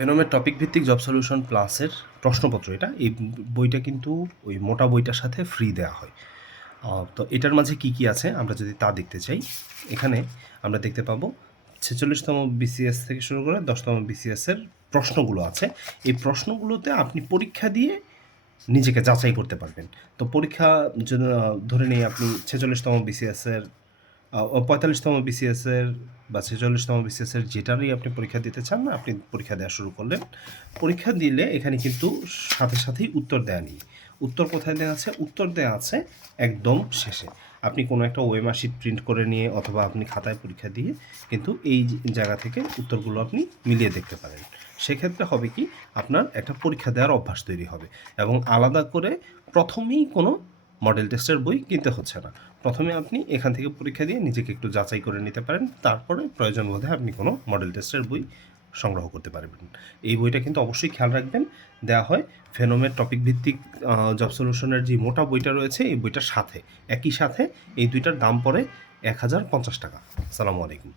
ভেনমের topic ভিত্তিক job solution প্লাসের প্রশ্নপত্র এটা। এই বইটা কিন্তু ওই মোটা বইটার সাথে ফ্রি দেওয়া হয়। তো এটার মাঝে কি কি আছে আমরা যদি তা দেখতে চাই, এখানে আমরা দেখতে পাবো 46তম বিসিএস থেকে শুরু করে 10তম বিসিএসের প্রশ্নগুলো আছে। এই প্রশ্নগুলোতে আপনি পরীক্ষা দিয়ে নিজেকে যাচাই করতে পারবেন। তো পরীক্ষা যদি ধরে নিই আপনি 46তম বিসিএসের 45তম বিসিএসের বা 46তম বিসিএসের যেটারই আপনি পরীক্ষা দিতে চান না, আপনি পরীক্ষা দেওয়া শুরু করলেন। পরীক্ষা দিলে এখানে কিন্তু সাথে সাথেই উত্তর দেওয়া নেই। উত্তর কোথায় দেওয়া আছে? উত্তর দেওয়া আছে একদম শেষে। আপনি কোনো একটা ওএমআর শিট প্রিন্ট করে নিয়ে অথবা আপনি খাতায় পরীক্ষা দিয়ে কিন্তু এই জায়গা থেকে উত্তরগুলো আপনি মিলিয়ে দেখতে পারেন। সেক্ষেত্রে হবে কি, আপনার একটা পরীক্ষা দেওয়ার অভ্যাস তৈরি হবে এবং আলাদা করে প্রথমেই কোনো মডেল টেস্টের বই কিনতে হচ্ছে না। প্রথমে আপনি এখান থেকে পরীক্ষা দিয়ে নিজেকে একটু যাচাই করে নিতে পারেন, তারপরে প্রয়োজন বোধে আপনি কোনো মডেল টেস্টের বই সংগ্রহ করতে পারবেন। এই বইটা কিন্তু অবশ্যই খেয়াল রাখবেন, দেওয়া হয় ভেনমের টপিক ভিত্তিক জব সলিউশনের যে মোটা বইটা রয়েছে এই বইটার সাথে। একই সাথে এই দুইটার দাম পড়ে 1050 টাকা। আসসালামু আলাইকুম।